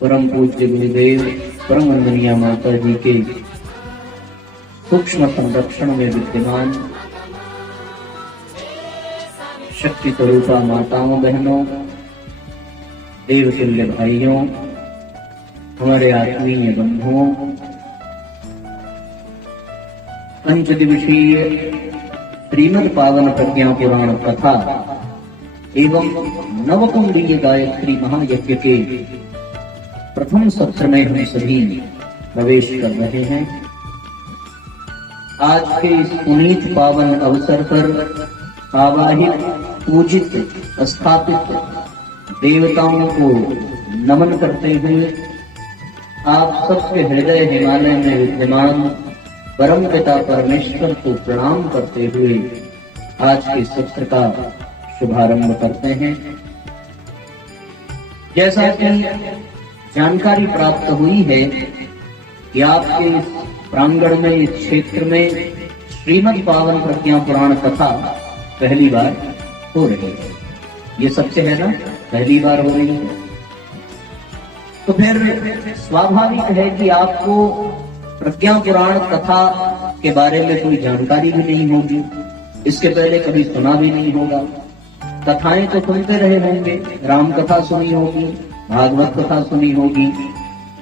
परम पूज्य गुरुदेव परम वंदनीय माता जी के सूक्ष्म संरक्षण में विद्यमान शक्ति स्वरूपा माताओं बहनों, देवतुल्य भाइयों, हमारे आत्मीय बंधुओं, पंचदिवसीय श्रीमद् पावन प्रज्ञा पुराण कथा एवं नवकुंडीय गायत्री महायज्ञ के प्रथम सत्र में हम सभी प्रवेश कर रहे हैं। आज के इस पुनीत पावन अवसर पर आवाहित पूजित स्थापित देवताओं को नमन करते हुए आप सबके हृदय हिमालय में विद्यमान परम पिता परमेश्वर को प्रणाम करते हुए आज के सत्र का शुभारंभ करते हैं। जैसा कि जानकारी प्राप्त हुई है कि आपके इस प्रांगण में, इस क्षेत्र में श्रीमद् पावन प्रज्ञा पुराण कथा पहली बार हो रही है। ये सत्य है ना, पहली बार हो रही है। तो फिर स्वाभाविक है कि आपको प्रज्ञा पुराण कथा के बारे में कोई जानकारी भी नहीं होगी, इसके पहले कभी सुना भी नहीं होगा। कथाएं तो सुनते रहे होंगे, राम कथा सुनी होगी, भागवत कथा सुनी होगी,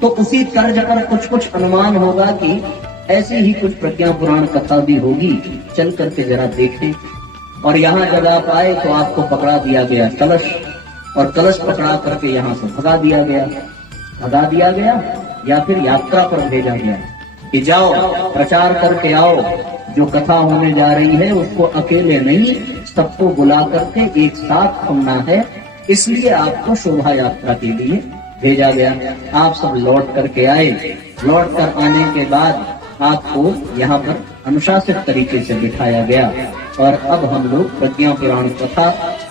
तो उसी तर्ज पर कुछ कुछ अनुमान होगा कि ऐसी ही कुछ प्रज्ञा पुराण कथा भी होगी, चल करके जरा देखें। और यहाँ जब आप आए तो आपको पकड़ा दिया गया कलश, और कलश पकड़ा करके यहाँ से भगा दिया गया या फिर यात्रा पर भेजा गया कि जाओ प्रचार करके आओ, जो कथा होने जा रही है उसको अकेले नहीं, सबको बुला करके एक साथ सुनना है, इसलिए आपको शोभा यात्रा के लिए भेजा गया। आप सब लौट करके आए। लौट कर आने के बाद आपको यहाँ पर अनुशासित तरीके से बिठाया गया, और अब हम लोग प्रज्ञा पुराण कथा,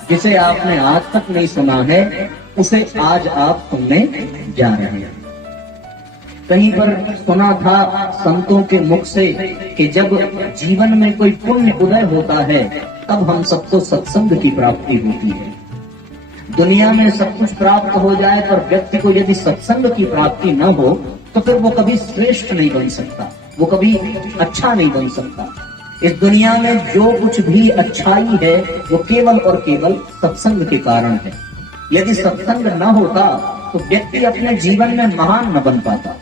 जिसे आपने आज तक नहीं सुना है, उसे आज आप सुनने जा रहे हैं। कहीं पर सुना था संतों के मुख से कि जब जीवन में कोई पुण्य उदय होता है तब हम सबको सत्संग की प्राप्ति होती है। दुनिया में सब कुछ प्राप्त हो जाए पर व्यक्ति को यदि सत्संग की प्राप्ति न हो तो फिर वो कभी श्रेष्ठ नहीं बन सकता, वो कभी अच्छा नहीं बन सकता। इस दुनिया में जो कुछ भी अच्छाई है वो केवल और केवल सत्संग के कारण है। यदि सत्संग न होता तो व्यक्ति अपने जीवन में महान न बन पाता।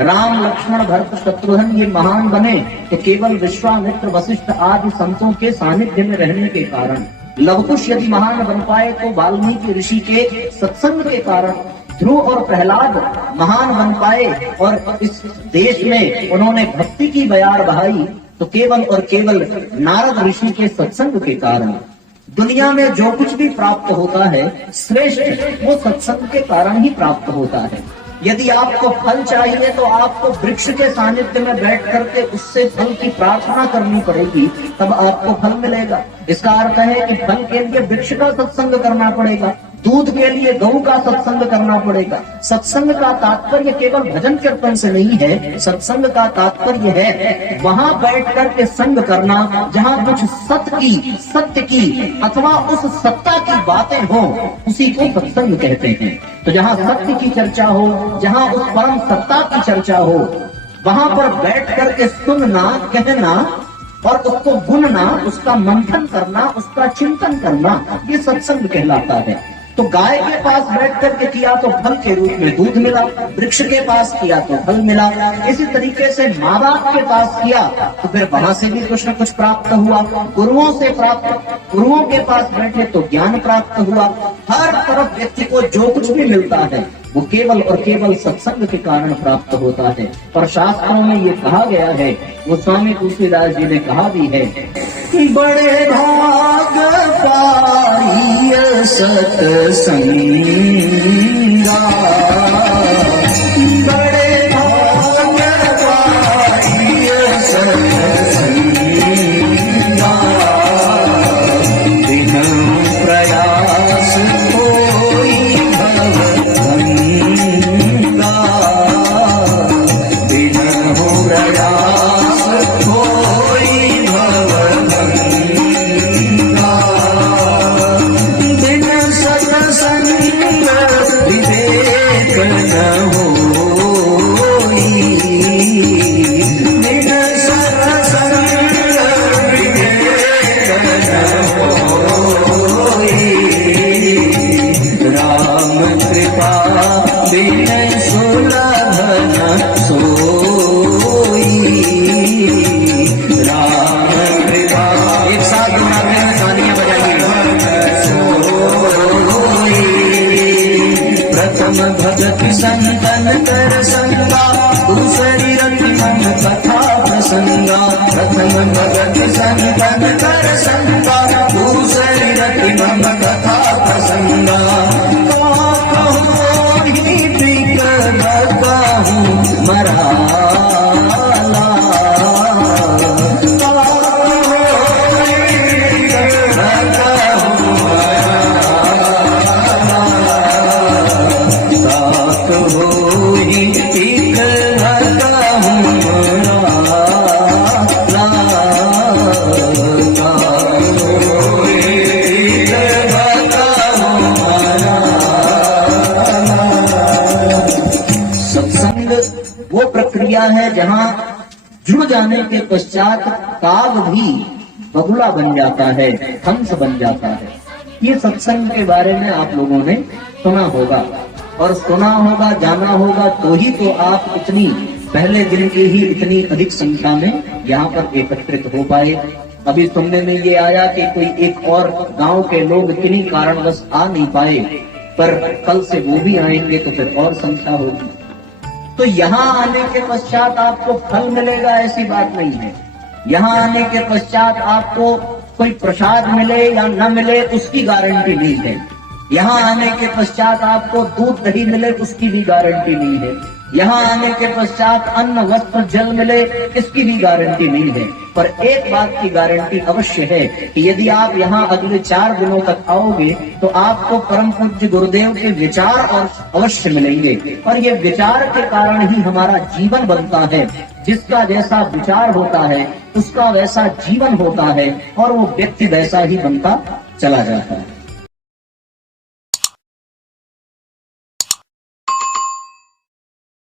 राम लक्ष्मण भरत शत्रुघ्न ये महान बने तो केवल विश्वामित्र वशिष्ठ आदि संतों के सानिध्य में रहने के कारण। लवकुश यदि महान बन पाए तो वाल्मीकि ऋषि के सत्संग के कारण। ध्रुव और प्रहलाद महान बन पाए और इस देश में उन्होंने भक्ति की बयार बहाई तो केवल और केवल नारद ऋषि के सत्संग के कारण। दुनिया में जो कुछ भी प्राप्त होता है श्रेष्ठ, वो सत्संग के कारण ही प्राप्त होता है। यदि आपको फल चाहिए तो आपको वृक्ष के सानिध्य में बैठ करके उससे फल की प्रार्थना करनी पड़ेगी, तब आपको फल मिलेगा। इसका अर्थ है कि फल के लिए वृक्ष का सत्संग करना पड़ेगा, दूध के लिए गऊ का सत्संग करना पड़ेगा। सत्संग का तात्पर्य केवल भजन कीर्तन से नहीं है, सत्संग का तात्पर्य है वहां बैठ करके संग करना जहां कुछ सत्य की अथवा उस सत्ता की बातें हो, उसी को सत्संग कहते हैं। तो जहां सत्य की चर्चा हो, जहां उस परम सत्ता की चर्चा हो, वहां पर बैठ करके सुनना, कहना और उसको गुनना, उसका मंथन करना, उसका चिंतन करना, ये सत्संग कहलाता है। तो गाय के पास बैठ करके किया तो फल के रूप में दूध मिला, वृक्ष के पास किया तो फल मिला, इसी तरीके से माँ बाप के पास किया तो फिर वहां से भी कुछ न कुछ प्राप्त हुआ, गुरुओं के पास बैठे तो ज्ञान प्राप्त हुआ। हर तरफ व्यक्ति को जो कुछ भी मिलता है वो केवल और केवल सत्संग के कारण प्राप्त होता है। पर शास्त्रों में ये कहा गया है, वो स्वामी तुलसीदास जी ने कहा भी है, बड़े भाग पाइए सत्संगा, बड़े भाग पाइए सत्संगा, बिना प्रयास कोई भवभंगा, बिना प्रयास कोई भवभंगा, बिन सत्संग विवेक प्रथम भगति संतन कर संगा, दूसरी रति मन कथा प्रसंगा। प्रथम भगति संतन कर संगा, दूसरी रति मन कथा प्रसंगा। वो प्रक्रिया है जहाँ जुड़ जाने के पश्चात काग भी बगुला बन जाता है, हंस बन जाता है। ये सत्संग के बारे में आप लोगों ने सुना होगा, और सुना होगा, जाना होगा, तो ही तो आप इतनी पहले दिन की ही इतनी अधिक संख्या में यहाँ पर एकत्रित हो पाए। अभी सुनने में ये आया कि कोई एक और गांव के लोग किन्हीं कारणवश आ नहीं पाए, पर कल से वो भी आएंगे तो फिर और संख्या होगी। तो यहाँ आने के पश्चात आपको फल मिलेगा ऐसी बात नहीं है। यहाँ आने के पश्चात आपको कोई प्रसाद मिले या न मिले उसकी गारंटी नहीं है। यहाँ आने के पश्चात आपको दूध दही मिले उसकी भी गारंटी नहीं है। यहाँ आने के पश्चात अन्न वस्त्र जल मिले इसकी भी गारंटी नहीं है। पर एक बात की गारंटी अवश्य है कि यदि आप यहाँ अगले 4 दिनों तक आओगे तो आपको परम पूज्य गुरुदेव के विचार और अवश्य मिलेंगे। और ये विचार के कारण ही हमारा जीवन बनता है। जिसका जैसा विचार होता है उसका वैसा जीवन होता है, और वो व्यक्ति वैसा ही बनता चला जाता है।